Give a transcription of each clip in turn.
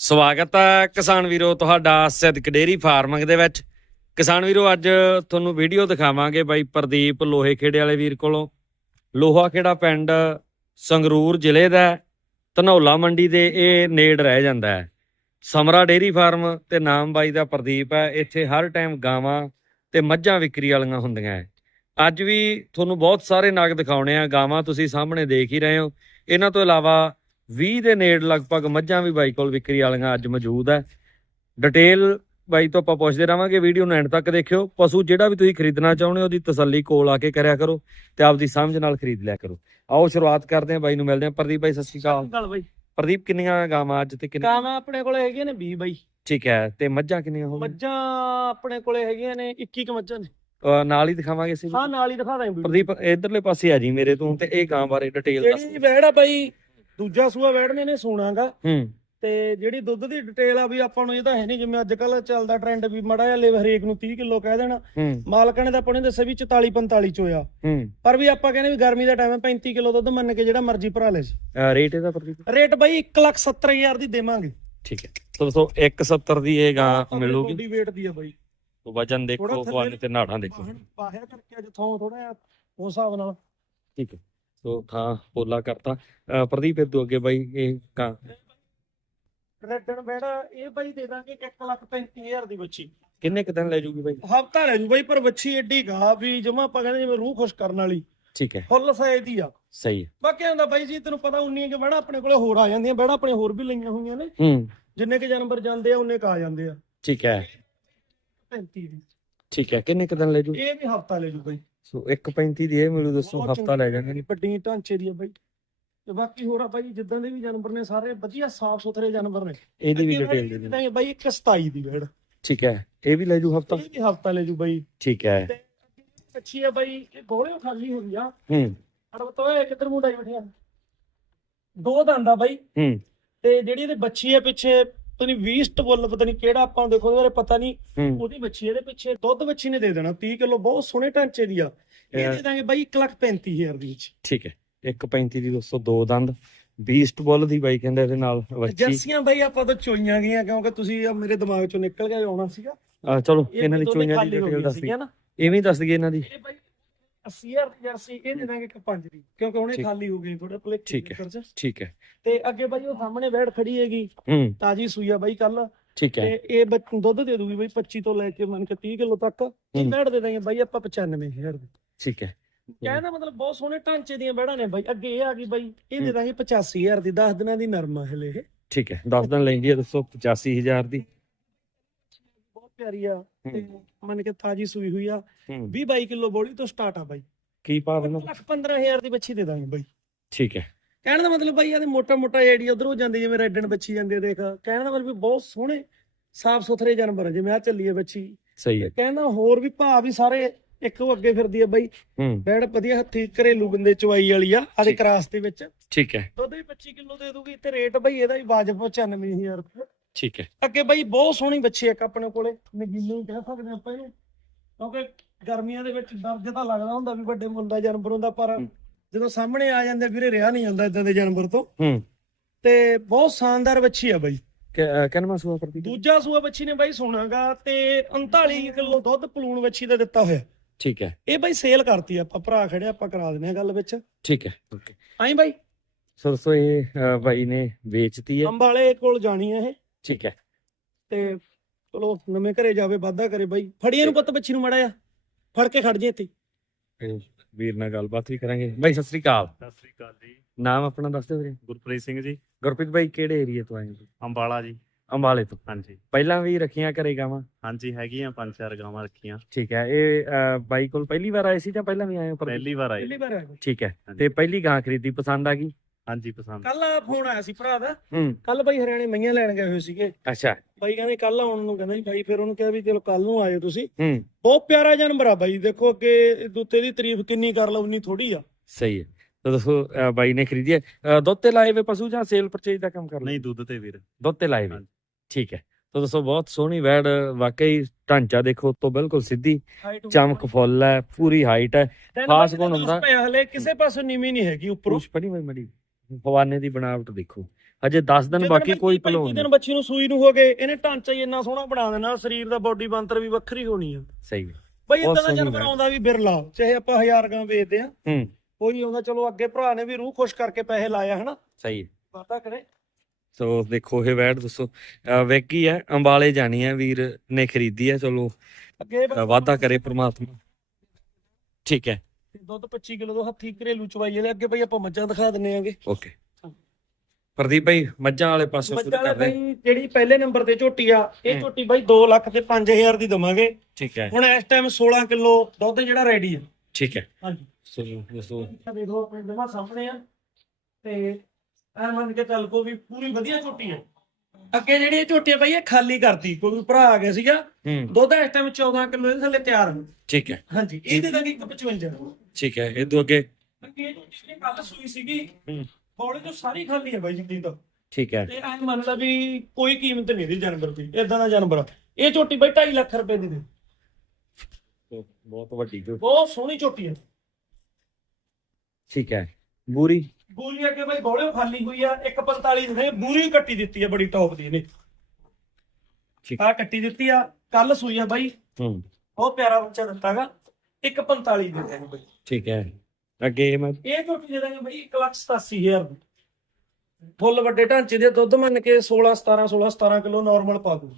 ਸਵਾਗਤ ਹੈ ਕਿਸਾਨ ਵੀਰੋ, ਤੁਹਾਡਾ ਸਿੱਧਕ ਡੇਰੀ ਫਾਰਮਿੰਗ ਦੇ ਵਿੱਚ। ਕਿਸਾਨ ਵੀਰੋ, ਅੱਜ ਤੁਹਾਨੂੰ ਵੀਡੀਓ ਦਿਖਾਵਾਂਗੇ ਬਾਈ ਪ੍ਰਦੀਪ ਲੋਹੇ ਖੇੜੇ ਵਾਲੇ ਵੀਰ ਕੋਲੋਂ। ਲੋਹਾ ਖੇੜਾ ਪਿੰਡ ਸੰਗਰੂਰ ਜ਼ਿਲ੍ਹੇ ਦਾ ਧਨੌਲਾ ਮੰਡੀ ਦੇ ਇਹ ਨੇੜ ਰਹਿ ਜਾਂਦਾ ਹੈ। ਸਮਰਾ ਡੇਰੀ ਫਾਰਮ ਤੇ ਨਾਮ ਬਾਈ ਦਾ ਪ੍ਰਦੀਪ ਹੈ, ਇੱਥੇ ਹਰ ਟਾਈਮ ਗਾਵਾਂ ਤੇ ਮੱਝਾਂ ਵਿਕਰੀ ਵਾਲੀਆਂ ਹੁੰਦੀਆਂ ਹੈ। ਅੱਜ ਵੀ ਤੁਹਾਨੂੰ ਬਹੁਤ ਸਾਰੇ ਨਗ ਦਿਖਾਉਣੇ ਆ, ਗਾਵਾਂ ਤੁਸੀਂ ਸਾਹਮਣੇ ਦੇਖ ਹੀ ਰਹੇ ਹੋ। ਇਹਨਾਂ ਤੋਂ ਇਲਾਵਾ 20 ਦੇ ਨੇੜ ਲਗਭਗ ਮੱਝਾਂ ਵੀ ਬਾਈ ਕੋਲ ਵਿਕਰੀ ਵਾਲੀਆਂ ਅੱਜ ਮੌਜੂਦ ਹੈ। ਡਿਟੇਲ ਬਾਈ ਤੋਂ ਆਪਾਂ ਪੁੱਛਦੇ ਰਵਾਂਗੇ ਵੀਡੀਓ ਨੂੰ ਐਂਡ ਤੱਕ ਦੇਖਿਓ। ਪਸ਼ੂ ਜਿਹੜਾ ਵੀ ਤੁਸੀਂ ਖਰੀਦਣਾ ਚਾਹੁੰਦੇ ਹੋ ਉਹਦੀ ਤਸੱਲੀ ਕੋਲ ਆ ਕੇ ਕਰਿਆ ਕਰੋ ਤੇ ਆਪਦੀ ਸਮਝ ਨਾਲ ਖਰੀਦ ਲਿਆ ਕਰੋ। ਆਓ ਸ਼ੁਰੂਆਤ ਕਰਦੇ ਹਾਂ ਬਾਈ ਨੂੰ ਮਿਲਦੇ ਹਾਂ। ਪ੍ਰਦੀਪ ਬਾਈ ਸਤਿ ਸ਼੍ਰੀ ਅਕਾਲ। ਗੱਲ ਬਾਈ। ਪ੍ਰਦੀਪ ਕਿੰਨੀਆਂ ਗਾਵਾਂ ਅੱਜ ਤੇ ਕਿੰਨੇ ਗਾਵਾਂ ਆਪਣੇ ਕੋਲੇ ਹੈਗੀਆਂ ਨੇ 20 ਬਾਈ। ਠੀਕ ਹੈ ਤੇ ਮੱਝਾਂ ਕਿੰਨੀਆਂ ਹੋਣਗੀਆਂ ਮੱਝਾਂ ਆਪਣੇ ਕੋਲੇ ਹੈਗੀਆਂ ਨੇ 21 ਕ ਮੱਝਾਂ ਨੇ। ਨਾਲ ਹੀ ਦਿਖਾਵਾਂਗੇ ਅਸੀਂ ਹਾਂ ਨਾਲ ਹੀ ਦਿਖਾ ਦਾਂ ਵੀਡੀਓ। ਪ੍ਰਦੀਪ ਇਧਰਲੇ ਪਾਸੇ ਆ ਜੀ ਮੇਰੇ ਤੋਂ ਤੇ ਇਹ ਗਾਂ ਬਾਰੇ ਡਿਟੇਲ ਦੱਸ ਜਿਹੜੀ ਵੈੜ ਆ ਬਾਈ ਦੂਜਾ ਸੂਆ ਵੈੜ ਨੇ ਸੋਣਾਗਾ। ਹੂੰ। ਤੇ ਜਿਹੜੀ ਦੁੱਧ ਦੀ ਡਿਟੇਲ ਆ ਵੀ ਆਪਾਂ ਨੂੰ ਇਹ ਤਾਂ ਹੈ ਨਹੀਂ ਜਿਵੇਂ ਅੱਜ ਕੱਲ ਚੱਲਦਾ ਟ੍ਰੈਂਡ ਵੀ ਮੜਾ ਜਿਹਾ ਲੈ ਹਰੇਕ ਨੂੰ 30 ਕਿਲੋ ਕਹਿ ਦੇਣਾ। ਹੂੰ। ਮਾਲਕਾਂ ਨੇ ਤਾਂ ਆਪਾਂ ਨੇ ਦੱਸਿਆ ਵੀ 44 45 ਚ ਹੋਇਆ। ਹੂੰ। ਪਰ ਵੀ ਆਪਾਂ ਕਹਿੰਦੇ ਵੀ ਗਰਮੀ ਦਾ ਟਾਈਮ ਹੈ 35 ਕਿਲੋ ਦੁੱਧ ਮੰਨ ਕੇ ਜਿਹੜਾ ਮਰਜ਼ੀ ਭਰਾ ਲੈ ਜੀ। ਅਹ ਰੇਟ ਇਹਦਾ ਪ੍ਰਦੀਪ ਰੇਟ ਬਾਈ 170000 ਦੀ ਦੇਵਾਂਗੇ। ਠੀਕ ਹੈ। ਸੋ ਦੋਸਤੋ 170 ਦੀ ਇਹ ਗਾਂ ਮਿਲੂਗੀ? ਬੋਡੀ weight ਦੀ ਆ ਬਾਈ। ਵਜਨ ਦੇਖੋ ਥੋੜ੍ਹਾ ਥੱਲੇ ਕੁਆਲਿਟੀ ਤੇ ਨਾੜਾਂ ਦੇਖੋ। ਬਾਹਿਆ ਕਰਕੇ ਅੱਜ ਥੋਂ ਥੋੜਾ ਜਿਹਾ ਉਸ ਹਿਸਾਬ ਨਾਲ। ਠੀਕ ਹੈ। ਸੋ ਥਾਂ ਪੋਲਾ ਕਰਤਾ। ਪ੍ਰਦੀਪ ਇਹ ਤੋਂ ਅੱਗੇ ਬਾਈ ਇਹ ਗਾਂ ਰੈਡਨ ਬੈੜਾ ਇਹ ਬਾਈ ਦੇ ਦਾਂਗੇ 135000 ਦੀ ਬੱਚੀ। ਕਿੰਨੇ ਕੁ ਦਿਨ ਲੈ ਜੂਗੀ ਬਾਈ? ਹਫਤਾ ਲੈ ਜੂ ਬਾਈ ਪਰ ਬੱਚੀ ਏਡੀ ਗਾ ਵੀ ਜਮਾ ਆਪਾਂ ਕਹਿੰਦੇ ਜਿਵੇਂ ਰੂਹ ਖੁਸ਼ ਕਰਨ ਵਾਲੀ। ਠੀਕ ਹੈ। ਫੁੱਲ ਸਾਈਜ਼ ਦੀ ਆ। ਸਹੀ ਬਾਕੀ ਹੁੰਦਾ ਬਾਈ ਜੀ ਤੈਨੂੰ ਪਤਾ ਉਨੀ ਕਿ ਬੜਾ ਆਪਣੇ ਕੋਲੇ ਹੋਰ ਆ ਜਾਂਦੀਆਂ ਬੜਾ ਆਪਣੇ ਹੋਰ ਵੀ ਲਈਆਂ ਹੋਈਆਂ ਨੇ। ਹੂੰ। ਜਿੰਨੇ ਕਿ ਜਾਨਵਰ ਜਾਂਦੇ ਆ ਉਹਨੇ ਕ ਆ ਜਾਂਦੇ ਆ। ਠੀਕ ਹੈ। 35 ਦੀ। ਠੀਕ ਹੈ। ਕਿੰਨੇ ਕੁ ਦਿਨ ਲੈ ਜੂ? ਇਹ ਵੀ ਹਫਤਾ ਲੈ ਜੂ ਬਾਈ। ਸੋ 135 ਦੀ ਇਹ ਮਿਲੂ ਦੱਸੋ ਬਹੁਤ ਹਫਤਾ ਲੈ ਜਾਣਗੇ। ਵੱਡੀ ਢਾਂਚੇ ਦੀ ਆ ਬਾਈ। ਤੇ ਬਾਕੀ ਹੋਰ ਆ ਬਾਈ ਜਿੱਦਾਂ ਦੇ ਵੀ ਜਾਨਵਰ ਨੇ ਸਾਰੇ ਵਧੀਆ ਸਾਫ਼ ਸੁਥਰੇ ਜਾਨਵਰ ਨੇ। ਇਹਦੀ ਵੀ ਡਿਟੇਲ ਦੇ ਦਿਓ। ਦਾਂਗੇ ਬਾਈ ਇੱਕ 27 ਦੀ ਵੇੜ ਠੀਕ ਹੈ ਇਹ ਵੀ ਲੈ ਜੂ ਹਫਤਾ? ਇਹ ਵੀ ਹਫਤਾ ਲੈ ਜੂ ਬਾਈ। ਠੀਕ ਹੈ। ਤੇ ਅੱਛੀ ਆ ਬਾਈ ਇਹ ਗੋਲੇ ਖਾਲੀ ਹੋਈ ਆ ਹੂੰ ਅੜਬ ਤੋਏ ਕਿੱਧਰ ਮੁੰਡਾ ਹੀ ਬੈਠਿਆ ਦੋ ਦੰਦਾ ਬਾਈ। ਹੂੰ। ਤੇ ਜਿਹੜੀ ਇਹਦੇ ਬੱਚੀ ਹੈ ਪਿੱਛੇ ਪਤਾ ਨਹੀਂ 20 ਸਟਬੁੱਲ ਪਤਾ ਨਹੀਂ ਕਿਹੜਾ ਆਪਾਂ ਨੂੰ ਦੇਖੋ ਉਹਦੇ ਬਾਰੇ ਪਤਾ ਨਹੀਂ ਹੂੰ। ਉਹਦੀ ਬੱਚੀ ਇਹਦੇ ਪਿੱਛੇ ਦੁੱਧ ਬੱਚੀ ਨੇ ਦੇ ਦੇਣਾ 30 ਕਿਲੋ ਬਹੁਤ ਸੋਹਣੇ ਢਾਂਚੇ ਦੀ ਆ। ਇਹ ਦੇ ਦਾਂਗੇ ਬਾਈ 135000 ਦੀ ਵਿੱਚ। ਠੀਕ ਹੈ 135 ਦੀ ਦੋਸਤੋ ਦੋ ਦੰਦ। ਬੀਸਟ ਬੁੱਲ ਦੀ ਬਾਈ ਕਹਿੰਦੇ ਇਹਦੇ ਨਾਲ ਵੱਛੀ। ਜਰਸੀਆਂ ਬਾਈ ਆਪਾਂ ਤਾਂ ਚੋਈਆਂ ਗਈਆਂ ਕਿਉਂਕਿ ਤੁਸੀਂ ਮੇਰੇ ਦਿਮਾਗ ਚੋਂ ਨਿਕਲ ਗਿਆ ਆਉਣਾ ਸੀਗਾ। ਆ ਚਲੋ ਇਹ ਇਹਨਾਂ ਦੀ ਦੋਨੇ ਚੋਈਆਂ ਦੀ ਖਾਲੀ ਹੋ ਡਿਟੇਲ ਗਈਆਂ ਦੱਸ ਦੀ ਸੀਗੀਆਂ ਨਾ। ਇਵੇਂ ਦੱਸ ਦਈਏ ਇਹਨਾਂ ਦੀ। ਇਹ ਬਾਈ 80000 ਦੀ ਜਰਸੀ ਇਹ ਦੇ ਦਾਂਗੇ ਇੱਕ ਪੰਜ ਦੀ ਕਿਉਂਕਿ ਠੀਕ। ਖਾਲੀ ਹੋ ਗਈ ਥੋੜਾ ਪਲੇਟ ਠੀਕ ਹੈ। ਠੀਕ ਹੈ। ਤੇ ਅੱਗੇ ਬਾਈ ਉਹ ਸਾਹਮਣੇ ਬੈਠ ਖੜੀ ਹੈਗੀ ਤਾਜੀ ਸੂਈ ਆ ਬਾਈ ਕੱਲ ਠੀਕ ਹੈ। ਤੇ ਇਹ ਬੱਚ- ਦੁੱਧ ਦੇ ਦੂਗੀ ਬਾਈ 25 ਤੋਂ ਲੈ ਕੇ ਮੰਨ ਕੇ 30 ਕਿਲੋ ਤੱਕ। ਇਹ। ਬੈੜ ਦੇ ਦਾਂਗੇ ਬਾਈ ਆਪਾਂ 95000 ਦੀ। ਠੀਕ ਹੈ। ਕਹਿੰਦਾ ਮਤਲਬ ਬਹੁਤ ਸੋਹਣੇ ਢਾਂਚੇ ਦੀਆਂ ਬੈੜਾਂ ਨੇ ਬਾਈ ਅੱਗੇ ਇਹ ਆ ਗਈ ਬਾਈ ਇਹ ਦੇ ਦਾਂਗੇ 85000 ਦੀ 10 ਦਿਨਾਂ ਦੀ ਨਰਮ ਹਲੇ ਠੀਕ ਹੈ 10 ਦਿਨ ਲੈਂਦੀ ਹੈ ਦੱਸੋ 85000 ਦੀ। ਬਹੁਤ ਪਿਆਰੀ ਆ। ਤੇ ਮੰਨ ਕੇ ਤਾਜੀ ਸੂਈ ਹੋਈ ਆ। ਹੂੰ। 20 22 ਕਿਲੋ ਬੋਲੀ ਤੋਂ ਸਟਾਰਟ ਆ ਬਾਈ। ਕੀ ਭਾਅ ਲੱਖ 15000 ਦੀ ਬੱਚੀ ਦੇ ਦਾਂਗੇ ਬਾਈ। ਠੀਕ ਹੈ। ਕਹਿਣ ਦਾ ਮਤਲਬ ਬਾਈ ਇਹਦੇ ਮੋਟਾ ਮੋਟਾ ਏੜੀ ਉਧਰੋਂ ਜਾਂਦੀ ਜਿਵੇਂ ਰੈਡਨ ਬੱਚੀ ਜਾਂਦੀ ਦੇਖ। ਕਹਿਣ ਦਾ ਮਤਲਬ ਵੀ ਬਹੁਤ ਸੋਹਣੇ ਸਾਫ਼ ਸੁਥਰੇ ਜਾਨਵਰ ਆ ਜਿਵੇਂ ਆ ਚੱਲੀਏ ਬੱਚੀ। ਸਹੀ ਹੈ। ਕਹਿੰਦਾ ਹੋਰ ਵੀ ਭਾ ਵੀ ਸਾਰੇ ਇੱਕ ਉਹ ਅੱਗੇ ਫਿਰਦੀ ਆ ਬਾਈ। ਹੂੰ। ਬੈੜ ਵਧੀਆ ਹੱਥੀ ਘਰੇਲੂ ਬੰਦੇ ਚਵਾਈ ਵਾਲੀ ਆ ਆਦੇ। ਕਰਾਸ ਦੇ ਵਿੱਚ। ਠੀਕ ਹੈ। ਦੁੱਧ ਵੀ 25 ਕਿਲੋ ਦੇ ਦੂਗੀ ਤੇ ਰੇਟ ਬਾਈ ਇਹਦਾ ਹੀ ਵਾਜਬ 95000 ਰੁਪਏ। ਠੀਕ ਹੈ। ਅੱਗੇ ਬਾਈ ਬਹੁਤ ਸੋਹਣੀ ਬੱਚੀ ਇੱਕ ਆਪਣੇ ਕੋਲੇ। ਨਗੀਨੂ ਕਹਿ ਸਕਦੇ ਆਪਾਂ ਇਹਨੂੰ। ਕਿਉਂਕਿ ਗਰਮੀਆਂ ਦੇ ਵਿੱਚ ਦਰਦ ਤਾਂ ਲੱਗਦਾ ਹੁੰਦਾ ਵੀ ਵੱਡੇ ਮੁੱਲ ਦਾ ਜਾਨਵਰ ਹੁੰਦਾ ਪਰ ਹੂੰ। ਜਦੋਂ ਸਾਹਮਣੇ ਆ ਜਾਂਦੇ ਵੀਰੇ ਰਿਹਾ ਨਹੀਂ ਜਾਂਦਾ ਇਦਾਂ ਦੇ ਜਾਨਵਰ ਤੋਂ। ਹੂੰ। ਤੇ ਬਹੁਤ ਸ਼ਾਨਦਾਰ ਬੱਚੀ ਆ ਬਾਈ। ਕਿੰਨਾ ਸੂਆ ਪ੍ਰਤੀ ਦੂਜਾ ਸੂਆ ਬੱਚੀ ਨੇ ਬਾਈ ਸੋਨਾਗਾ ਤੇ 39 ਕਿਲੋ ਦੁੱਧ ਪਲੂਣ ਬੱਚੀ ਦਾ ਦਿੱਤਾ ਹੋਇਆ। ਠੀਕ ਹੈ। ਇਹ ਬਾਈ ਸੇਲ ਕਰਤੀ ਆਪਾਂ ਭਰਾ ਖੜੇ ਆਪਾਂ ਕਰਾ ਦਿੰਦੇ ਆ ਗੱਲ ਵਿੱਚ। ਠੀਕ ਹੈ। ਓਕੇ ਆਈ ਬਾਈ ਸਰਸੋ ਇਹ ਬਾਈ ਨੇ ਵੇਚਤੀ ਹੈ। ਅੰਬਾਲੇ ਕੋਲ ਜਾਣੀ ਆ ਇਹ। ਠੀਕ ਹੈ। ਤੇ ਚਲੋ ਨਵੇਂ ਘਰੇ ਜਾਵੇ ਵਾਧਾ ਕਰੇ ਬਾਈ। ਫੜੀਏ ਨੂੰ ਪੁੱਤ ਬੱਚੀ ਨੂੰ ਮੜਾ ਆ ਫੜ ਕੇ ਖੜ ਜੇ ਇੱਥੇ। ਵੀਰ ਨਾਲ ਗੱਲਬਾਤ ਵੀ ਕਰਾਂਗੇ। ਬਾਈ ਸਤਿ ਸ੍ਰੀ ਅਕਾਲ। ਸਤਿ ਸ੍ਰੀ ਅਕਾਲ ਜੀ। ਨਾਮ ਆਪਣਾ ਦੱਸ ਦਿਓ ਵੀਰੇ। ਗੁਰਪ੍ਰੀਤ ਸਿੰਘ ਜੀ। ਗੁਰਪ੍ਰੀਤ ਬਾਈ ਕਿਹੜੇ ਏਰੀਆ ਤੋਂ ਆਏ ਹੋ? ਅੰਬਾਲਾ ਜੀ। ਅੰਬਾਲੇ ਤੋਂ। ਹਾਂਜੀ। ਪਹਿਲਾਂ ਵੀ ਰੱਖੀਆਂ ਘਰੇ ਗਾਵਾਂ? ਹਾਂਜੀ ਹੈਗੀਆਂ ਪੰਜ ਚਾਰ ਗਾਵਾਂ ਰੱਖੀਆਂ। ਠੀਕ ਹੈ। ਇਹ ਬਾਈ ਕੋਲ ਪਹਿਲੀ ਵਾਰ ਆਏ ਸੀ ਜਾਂ ਪਹਿਲਾਂ ਵੀ ਆਏ ਹੋ? ਪਹਿਲੀ ਵਾਰ ਆਏ। ਪਹਿਲੀ ਵਾਰ ਆ ਠੀਕ ਹੈ। ਤੇ ਪਹਿਲੀ ਗਾਂ ਖਰੀਦੀ ਪਸੰਦ ਆ ਗਈ? ਹਾਂਜੀ ਪਸੰਦ। ਕੱਲ ਫੋਨ ਆਇਆ ਸੀ ਭਰਾ ਦਾ। ਹੂੰ। ਕੱਲ ਬਾਈ ਹਰਿਆਣੇ ਮਈਆਂ ਲੈਣ ਗਏ ਹੋਏ ਸੀਗੇ। ਅੱਛਾ। ਬਾਈ ਕਹਿੰਦੇ ਕੱਲ ਆਉਣ ਨੂੰ ਕਹਿੰਦਾ ਜੀ ਬਾਈ ਫਿਰ ਉਹਨੂੰ ਕਿਹਾ ਵੀ ਚਲੋ ਕੱਲ ਨੂੰ ਆਇਓ ਤੁਸੀਂ। ਹੂੰ। ਬਹੁਤ ਪਿਆਰਾ ਜਾਨਵਰ ਆ ਬਾਈ ਦੇਖੋ ਅੱਗੇ ਦੁੱਤੇ ਦੀ ਤਾਰੀਫ ਕਿੰਨੀ ਕਰ ਲਓ ਉਨੀ ਥੋੜੀ ਆ। ਸਹੀ ਹੈ। ਤਾਂ ਦੱਸੋ ਬਾਈ ਨੇ ਖਰੀਦੀ ਹੈ। ਦੁੱਧ ਤੇ ਲਾਏ ਵੇ ਪਸ਼ੂ ਜਾਂ ਸੇਲ ਪਰਚੇਜ ਦਾ ਕੰਮ ਕਰ ਨਹੀਂ ਦੁੱਧ ਤੇ ਵੀਰ। ਦੁੱਧ ਤੇ ਲਾਏ ਵੇ ਹਾਂਜੀ। ਠੀਕ ਹੈ। ਤਾਂ ਦੱਸੋ ਬਹੁਤ ਸੋਹਣੀ ਵੈੜ ਵਾਕਈ ਢਾਂਚਾ ਦੇਖੋ ਤੋਂ ਬਿਲਕੁਲ ਸਿੱਧੀ। ਚਮਕ ਫੁੱਲ ਹੈ ਪੂਰੀ ਹਾਈਟ ਹੈ। ਖਾਸ ਗੁਣ ਹੁੰਦਾ- ਹਲੇ ਕਿਸੇ ਪਾਸੋਂ ਨੀਵੀਂ ਨਹੀਂ ਹੈਗੀ ਉੱਪਰੋਂ। ਪੜੀ ਮੈਂ ਮੜੀ ਫਵਾਨੇ ਦੀ ਬਣਾਵਟ ਦੇਖੋ। ਅਜੇ 10 ਦਿਨ ਬਾਕੀ ਕੋਈ 35 ਭਲੂਣ ਦਿਨ ਬੱਚੀ ਨੂੰ ਸੂਈ ਨੂੰ ਹੋ ਗਏ ਇਹਨੇ ਢਾਂਚਾ ਹੀ ਇੰਨਾ ਸੋਹਣਾ ਬਣਾ ਦੇਣਾ ਸਰੀਰ ਦਾ ਬੋਡੀ ਬੰਤਰ ਵੀ ਵੱਖਰੀ ਹੋਣੀ ਆ। ਸਹੀ। ਬਈ ਇਦਾਂ ਦਾ ਜਾਨਵਰ। ਆਉਂਦਾ ਵੀ ਬਿਰਲਾ ਚਾਹੇ ਆਪਾਂ ਹਜ਼ਾਰ ਗਾਂ ਵੇਚਦੇ ਆ। ਹੂੰ। ਕੋਈ ਆਉਂਦਾ ਚਲੋ ਅੱਗੇ ਭਰਾ ਨੇ ਵੀ ਰੂਹ ਖੁਸ਼ ਕਰਕੇ ਪੈਸੇ ਲਾਇਆ ਹਨਾ? ਸਹੀ। ਪਤਾ ਕਰੇ। ਸੋ ਦੇਖੋ ਇਹ ਵੈਟ ਦੱਸੋ। ਵੇਕੀ ਹੈ ਅੰਬਾਲੇ ਜਾਣੀ ਹੈ ਵੀਰ ਨੇ ਖਰੀਦੀ ਹੈ ਚਲੋ। ਅੱਗੇ ਵਾਧਾ ਕਰੇ ਪ੍ਰਮਾਤਮਾ। ਠੀਕ ਹੈ। ਦੁੱਧ 25 ਕਿਲੋ ਤੋਂ ਹੱਥੀ ਘਰੇਲੂ ਚਵਾਈ ਇਹਦੇ ਅੱਗੇ ਬਈ ਆਪਾਂ ਮੱਝਾਂ ਦਿਖਾ ਦਿੰਨੇ ਆਂਗੇ। ਓਕੇ। ਪ੍ਰਦੀਪ ਭਾਈ ਮੱਝਾਂ ਵਾਲੇ ਪਾਸੇ ਸ਼ੁਰੂ ਮੱਝਾਂ ਵਾਲੇ ਕਰਦੇ ਬਈ ਜਿਹੜੀ ਪਹਿਲੇ ਨੰਬਰ ਤੇ ਝੋਟੀ ਆ ਇਹ ਹੂੰ। ਝੋਟੀ ਬਈ 2 ਲੱਖ ਤੇ 5000 ਦੀ ਦਵਾਂਗੇ। ਠੀਕ ਹੈ। ਹੁਣ ਇਸ ਟਾਈਮ 16 ਕਿਲੋ ਦੁੱਧ ਜਿਹੜਾ ਰੈਡੀ ਆ। ਠੀਕ ਹੈ। ਹਾਂਜੀ। ਸੋ ਦੱਸੋ। ਆ ਦੇਖ ਲਓ ਆਪਣੇ ਜਮਾ ਸਾਹਮਣੇ ਆ। ਤੇ ਐ ਮੰਨ ਕੇ ਚੱਲ ਕੋ ਵੀ ਪੂਰੀ ਵਧੀਆ ਝੋਟੀ ਆ। ਅੱਗੇ ਜਿਹੜੀ ਇਹ ਝੋਟੀ ਆ ਬਈ ਇਹ ਖਾਲੀ ਕਰਤੀ ਕੋਈ ਭਰਾ ਆ ਗਿਆ ਸੀਗਾ। ਹੂੰ। ਦੁੱਧ ਇਸ ਟਾਈਮ 14 ਕਿਲੋ ਇਹਦੇ ਥੱਲੇ ਤਿਆਰ ਆ। ਠੀਕ ਹੈ। ਹਾਂਜੀ ਇਹ ਦੇ ਦਾਂਗੇ 155 ਠੀਕ ਹੈ ਇਹ ਤੋਂ ਅੱਗੇ? ਅੱਗੇ ਇਹ ਝੋਟੀ ਜਿਹੜੀ ਕੱਲ ਸੂਈ ਸੀਗੀ ਹੂੰ। ਬੋਲੇ ਤੋਂ ਸਾਰੀ ਖਾਲੀ ਆ ਬਾਈ ਜੀ ਤਾਂ। ਠੀਕ ਹੈ। ਤੇ ਐ ਮੰਨਦਾ ਵੀ ਕੋਈ ਕੀਮਤ ਨਹੀਂ ਦੀ ਜਾਨਵਰ ਦੀ ਇਦਾਂ ਦਾ ਜਾਨਵਰ ਆ। ਇਹ ਝੋਟੀ ਬਈ 2.5 ਲੱਖ ਰੁਪਏ ਦੀ ਦੇ। ਬਹੁਤ ਵੱਡੀ ਜੋ ਬਹੁਤ ਸੋਹਣੀ ਝੋਟੀ ਹੈ ਠੀਕ ਹੈ। ਬੂਰੀ? ਬੂਰੀ ਅੱਗੇ ਬਈ ਬੋਲੇ ਖਾਲੀ ਹੋਈ ਆ 145 ਦੇ ਬੂਰੀ ਕੱਟੀ ਦਿੱਤੀ ਆ ਬੜੀ ਟੌਪ ਦੀ ਇਹਨੇ। ਠੀਕ। ਆ ਕੱਟੀ ਦਿੱਤੀ ਆ ਕੱਲ ਸੂਈ ਆ ਬਾਈ। ਹੂੰ। ਬਹੁਤ ਪਿਆਰਾ ਬੱਚਾ ਦਿੱਤਾਗਾ 145 ਦੇ ਦਾਂਗੇ ਬਈ। ਠੀਕ ਹੈ। ਅੱਗੇ ਮੈਂ ਇਹ ਝੋਟੀ ਦੇ ਦਾਂਗੇ ਬਈ 187000 ਦੀ। ਫੁੱਲ ਵੱਡੇ ਢਾਂਚੇ ਦੇ ਦੁੱਧ ਮੰਨ ਕੇ 16 17 16 17 ਕਿਲੋ ਨਾਰਮਲ ਪਾ ਦੂ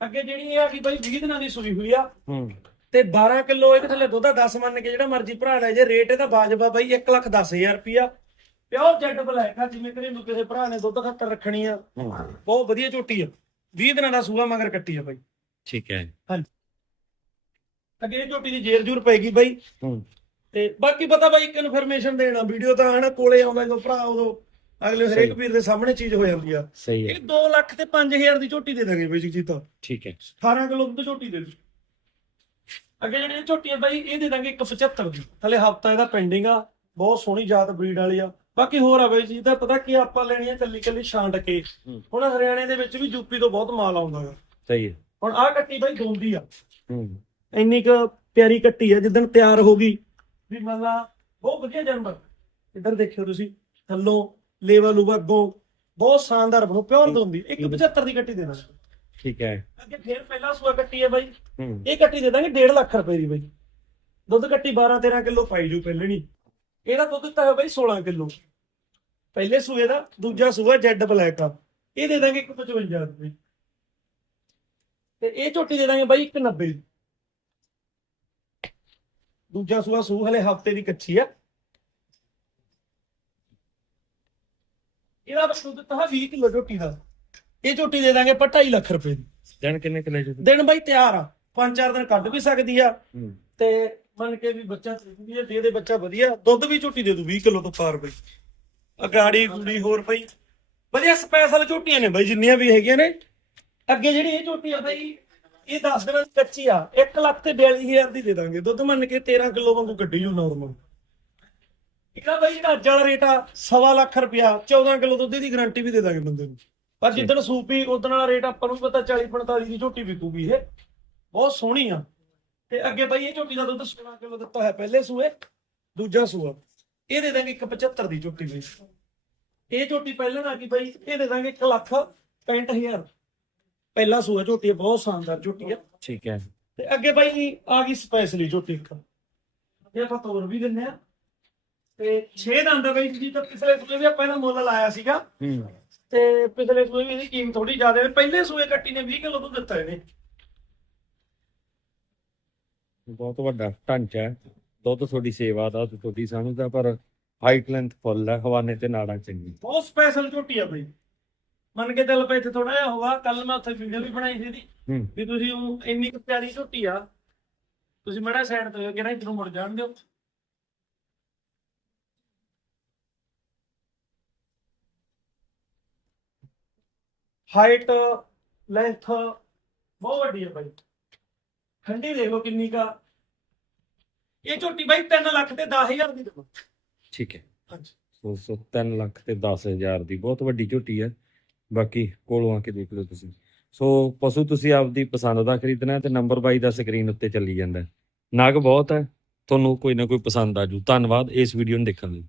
ਅੱਗੇ ਜਿਹੜੀ ਇਹ ਆ ਕਿ ਬਈ 20 ਦਿਨਾਂ ਦੀ ਸੂਈ ਹੋਈ ਆ। ਹੂੰ। ਤੇ 12 ਕਿਲੋ ਇਹਦੇ ਥੱਲੇ ਦੁੱਧ ਆ 10 ਮੰਨ ਕੇ ਜਿਹੜਾ ਮਰਜ਼ੀ ਭਰਾ ਲੈ ਜੇ ਰੇਟ ਇਹਦਾ ਵਾਜਬਾ ਬਾਈ 1 ਲੱਖ 10000 ਰੁਪਿਆ ਪਿਓਰ ਜੈਡ ਬਲੈਕ ਆ ਜਿਵੇਂ ਕਰੇ ਨੂੰ ਕਿਸੇ ਭਰਾ ਨੇ ਦੁੱਧ ਖਾਤਰ ਰੱਖਣੀ ਆ। ਬਹੁਤ ਵਧੀਆ ਝੋਟੀ ਆ। 20 ਦਿਨਾਂ ਦਾ ਸੂਆ ਮਗਰ ਕੱਟੀ ਆ ਬਾਈ। ਠੀਕ ਹੈ। ਅੱਗੇ ਇਹ ਝੋਟੀ ਦੀ ਜੇਰ ਜੂਰ ਪੈਗੀ ਬਾਈ। ਤੇ ਬਾਕੀ ਪਤਾ ਬਾਈ ਇੱਕ ਇਨਫੋਰਮੇਸ਼ਨ ਦੇਣਾ ਵੀਡੀਓ ਤਾਂ ਹਨਾ ਕੋਲੇ ਆਉਂਦਾ ਜਦੋਂ ਭਰਾ ਉਦੋਂ ਅਗਲੇ ਹਰੇਕ। ਵੀਰ ਦੇ ਸਾਹਮਣੇ ਚੀਜ਼ ਹੋ ਜਾਂਦੀ ਆ। ਸਹੀ ਹੈ। ਇਹ 2 ਲੱਖ ਤੇ 5000 ਦੀ ਝੋਟੀ ਦੇ ਦਾਂਗੇ ਬਾਈ ਜੀ ਤਾਂ ਠੀਕ ਹੈ। 18 ਕਿਲੋ ਦੁੱਧ ਝੋਟੀ ਦੇ ਦਿਓ। ਅੱਗੇ ਜਿਹੜੀ ਝੋਟੀ ਆ ਬਾਈ ਇਹ ਦੇ ਦਾਂਗੇ 175 ਦੀ। ਹਲੇ ਹਫਤਾ ਇਹਦਾ ਪੈਂਡਿੰਗ ਆ। ਬਹੁਤ ਸੋਹਣੀ ਜਾਤ ਬਰੀਡ ਵਾਲੀ ਆ। ਬਾਕੀ ਹੋਰ ਆ ਬਾਈ ਜੀ ਦਾ ਪਤਾ ਕੀ ਆ, ਆਪਾਂ ਲੈਣੀ ਆ ਕੱਲੀ ਕੱਲੀ ਛਾਂਟ ਕੇ ਹੂੰ। ਹੁਣ ਹਰਿਆਣੇ ਦੇ ਵਿੱਚ ਵੀ ਯੂਪੀ ਤੋਂ ਬਹੁਤ ਮਾਲ ਆਉਂਦਾ ਗਾ। ਸਹੀ ਹੈ। ਹੁਣ ਆਹ ਕੱਟੀ ਬਾਈ ਦੋਂਦੀ ਆ। ਹੂੰ। ਇੰਨੀ ਕੁ ਪਿਆਰੀ ਕੱਟੀ ਆ ਜਿੱਦਣ ਤਿਆਰ ਹੋ ਗਈ ਵੀ ਮੰਨ ਲਾ ਬਹੁਤ ਵਧੀਆ ਜਾਨਵਰ। ਇੱਧਰ ਦੇਖਿਓ ਤੁਸੀਂ ਥੱਲੋਂ ਲੇਵਾ ਲੂਵਾ ਅੱਗੋਂ ਬਹੁਤ ਸ਼ਾਨਦਾਰ ਬਣੋ ਪਿਓਰ ਦੋਂਦੀ। 175 ਦੀ ਕੱਟੀ ਦੇ ਦਾਂਗੇ। ਠੀਕ ਹੈ। ਅੱਗੇ ਫੇਰ ਪਹਿਲਾ ਸੂਆ ਕੱਟੀ ਹੈ ਬਾਈ। ਹੂੰ। ਇਹ ਕੱਟੀ ਦੇ ਦਾਂਗੇ 1.5 ਲੱਖ ਰੁਪਏ ਦੀ ਬਾਈ। ਦੁੱਧ ਕੱਟੀ 12 13 ਕਿਲੋ ਪਾਈ ਜੂ ਪਹਿਲੇ ਨਹੀਂ ਇਹਦਾ ਦੁੱਧ ਦਿੱਤਾ ਹੈ ਬਾਈ 16 ਕਿਲੋ। ਪਹਿਲੇ ਸੂਏ ਦਾ ਦੂਜਾ ਸੂਆ ਜੈਡ ਬਲੈਕ ਆ। ਇਹ ਦੇ ਦਾਂਗੇ 155 ਰੁਪਏ। ਤੇ ਇਹ ਝੋਟੀ ਦੇ ਦਾਂਗੇ ਬਾਈ 190 ਦੀ ਦੂਜਾ ਸੂਆ ਸੂ ਹਲੇ ਹਫ਼ਤੇ ਦੀ ਕੱਚੀ ਆ। ਇਹਦਾ ਦੁੱਧ ਦਿੱਤਾ ਹੈ 20 ਕਿਲੋ ਝੋਟੀ ਦਾ। ਇਹ ਝੋਟੀ ਦੇ ਦਾਂਗੇ ਆਪਾਂ 2.5 ਲੱਖ ਰੁਪਏ ਦੀ। ਦਿਨ ਕਿੰਨੇ ਕਿਲੇ ਦਿਨ ਬਾਈ ਤਿਆਰ ਆ। ਪੰਜ ਚਾਰ ਦਿਨ ਕੱਢ ਵੀ ਸਕਦੀ ਆ। ਤੇ ਮੰਨ ਕੇ ਵੀ ਬੱਚਾ ਚੰਗੀ ਆ ਦੇ ਦੇ ਬੱਚਾ ਵਧੀਆ ਦੁੱਧ ਵੀ ਝੋਟੀ ਦੇ ਦੂ 20 ਕਿਲੋ ਤੋਂ ਪਾਰ ਬਈ। ਅਗਾੜੀ ਗੁੜੀ ਹੋਰ ਬਈ। ਵਧੀਆ ਸਪੈਸ਼ਲ ਝੋਟੀਆਂ ਨੇ ਬਈ ਜਿੰਨੀਆਂ ਵੀ ਹੈਗੀਆਂ ਨੇ। ਅੱਗੇ ਜਿਹੜੀ ਇਹ ਝੋਟੀ ਆ ਬਈ ਇਹ 10 ਦਿਨਾਂ ਦੀ ਕੱਚੀ ਆ 1 ਲੱਖ ਤੇ 42000 ਦੀ ਦੇ ਦਾਂਗੇ। ਦੁੱਧ ਮੰਨ ਕੇ 13 ਕਿਲੋ ਵਾਂਗੂ ਕੱਢੀ ਜੂ ਨਾਰਮਲ ਇਹਦਾ ਬਈ ਜਿਹੜਾ ਅੱਜ ਵਾਲਾ ਰੇਟ ਆ ਸਵਾ ਲੱਖ ਰੁਪਿਆ 14 ਕਿਲੋ ਦੁੱਧ ਦੀ ਗਾਰੰਟੀ ਵੀ ਦੇ ਦਾਂਗੇ ਬੰਦੇ ਨੂੰ। ਪਰ ਜਿੱਦਣ ਸੂਪੀ ਉਦੋਂ ਵਾਲਾ ਰੇਟ ਆਪਾਂ ਨੂੰ ਪਤਾ 40 45 ਦੀ ਝੋਟੀ ਵਿਕੂਗੀ ਇਹ। ਬਹੁਤ ਸੋਹਣੀ ਆ। ਤੇ ਅੱਗੇ ਬਈ ਇਹ ਝੋਟੀ ਦਾ ਦੁੱਧ 16 ਕਿਲੋ ਦਿੱਤਾ ਹੈ ਪਹਿਲੇ ਸੂਏ ਦੂਜਾ ਸੂਆ। ਇਹ ਦੇ ਦਾਂਗੇ 175 ਦੀ ਝੋਟੀ ਬਈ। ਇਹ ਝੋਟੀ ਪਹਿਲਾਂ ਆ ਗਈ ਬਈ? ਇਹ ਦੇ ਦਾਂਗੇ 1 ਲੱਖ 65000 ਪਹਿਲਾ ਸੂਆ ਝੋਟੀ ਹੈ ਬਹੁਤ ਸ਼ਾਨਦਾਰ ਝੋਟੀ ਹੈ। ਠੀਕ ਹੈ। ਤੇ ਅੱਗੇ ਬਾਈ ਆ ਗਈ ਸਪੈਸ਼ਲੀ ਝੋਟੀ ਇੱਕ। ਇਹ ਆਪਾਂ ਤੋਰ ਵੀ ਦਿੰਨੇ ਆ। ਤੇ 6 ਦਾ ਆਂਦਾ ਬਈ ਜੀ ਤਾਂ ਪਿਛਲੇ ਸੂਏ ਵੀ ਆਪਾਂ ਇਹਦਾ ਮੁੱਲ ਲਾਇਆ ਸੀਗਾ। ਤੇ ਪਿਛਲੇ ਸੂਏ ਵੀ ਇਹਦੀ ਕੀਮਤ ਥੋੜੀ ਜ਼ਿਆਦਾ ਹੈ। ਪਹਿਲੇ ਸੂਏ ਕੱਟੀ ਨੇ 20 ਕਿਲੋ ਦੁੱਧ ਦਿੱਤਾ ਇਹਨੇ। ਬਹੁਤ ਵੱਡਾ ਢਾਂਚਾ ਹੈ। ਦੁੱਧ ਤੁਹਾਡੀ ਸੇਵਾ ਦਾ ਤੇ ਤੁਹਾਡੀ ਸਮਝ ਦਾ ਪਰ ਹਾਈਟ ਲੈਂਥ ਫੁੱਲ ਹੈ। ਹਵਾਨੇ ਤੇ ਨਾੜਾਂ ਚੰਗੀ ਬਹੁਤ ਸਪੈਸ਼ਲ ਝੋਟੀ ਆ ਬਈ। ਮੰਨ ਕੇ ਚੱਲ ਪਏ ਇੱਥੇ ਥੋੜਾ ਜਿਹਾ ਹੋਵਾ ਕੱਲ ਮੈਂ ਉੱਥੇ ਵੀਡੀਓ ਵੀ ਬਣਾਈ ਸੀ ਹੂੰ। ਵੀ ਤੁਸੀਂ ਉਹ ਇੰਨੀ ਕੁ ਪਿਆਰੀ ਝੋਟੀ ਆ ਤੁਸੀਂ ਮੜਾ ਸਾਈਡ ਤੇ ਕਿਹੜਾ ਇਧਰੋਂ ਮੁੜ ਜਾਣ ਦਿਓ। ਹਾਈਟ ਲੈਂਥ ਬਹੁਤ ਵੱਡੀ ਹੈ ਬਾਈ। ਠੰਡੀ ਦੇਖ ਕਿੰਨੀ ਕਾ ਇਹ ਝੋਟੀ ਬਾਈ 3 ਲੱਖ ਤੇ 10000 ਦੀ ਦੇਵਾਂ। ਠੀਕ ਹੈ। ਹਾਂਜੀ। ਸੋ ਸੋ 3 ਲੱਖ ਤੇ 10000 ਦੀ ਬਹੁਤ ਵੱਡੀ ਝੋਟੀ ਹੈ। ਬਾਕੀ ਕੋਲੋਂ ਆ ਕੇ ਦੇਖ ਲਓ ਤੁਸੀਂ। ਸੋ ਪਸ਼ੂ ਤੁਸੀਂ ਆਪਦੀ ਪਸੰਦ ਦਾ ਖਰੀਦਣਾ ਤੇ ਨੰਬਰ 22 ਦਾ ਸਕਰੀਨ ਉੱਤੇ ਚੱਲੀ ਜਾਂਦਾ। ਨਗ ਬਹੁਤ ਹੈ। ਤੁਹਾਨੂੰ ਕੋਈ ਨਾ ਕੋਈ ਪਸੰਦ ਆ ਜੂ ਧੰਨਵਾਦ ਇਸ ਵੀਡੀਓ ਨੂੰ ਦੇਖਣ ਲਈ।